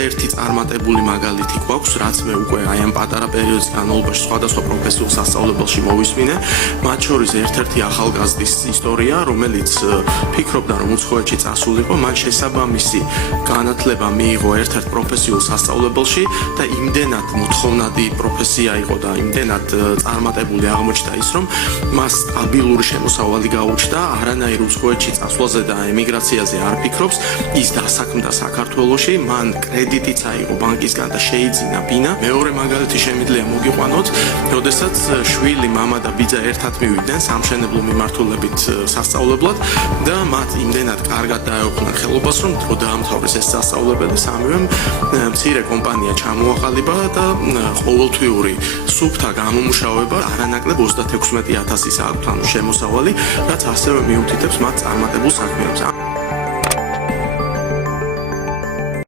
არაერთი წარმატებული მაგალითი გვაქვს, რაც მე უკვე აი ამ პატარა პერიოდის განმავლობაში სხვადასხვა პროფესიულ სასწავლებელში მოვისმინე. მათ შორის ერთ-ერთი ახალგაზრდის ისტორია, რომელიც ფიქრობდა, რომ უცხოეთში წასულიყო, მან შესაბამისი განათლება მიიღო ერთ-ერთ პროფესიულ სასწავლებელში და იმდენად მოთხოვნადი პროფესია იყო და იმდენად წარმატებული აღმოჩნდა ის, რომ მას სტაბილური შემოსავალი გაუჩნდა, არანაირ უცხოეთში წასვლაზე და ემიგრაციაზე არ ფიქრობს, ის დასაქმდა საქართველოში, მან კრედიტიც აიღო ბანკისგან და შეიძინა ბინა. მეორე მაგალითი შემიძლია მოგიყვანოთ, როდესაც შვილი, მამა და ბიძა ერთად მივიდნენ სამშენებლო მიმართულებით სასწავლებლად და მათ იმდენად კარგად დაეუფლნენ ხელობას, რომ დრო დაამთავრეს ეს სასწავლებელი, სამივემ მცირე კომპანია ჩამოაყალიბა და ყოველთვიური სუფთა გამომუშავება არანაკლებ 36,000 აქვს შემოსავალი, რაც ასევე მიუთითებს მათ წარმატებულ საქმიანობას.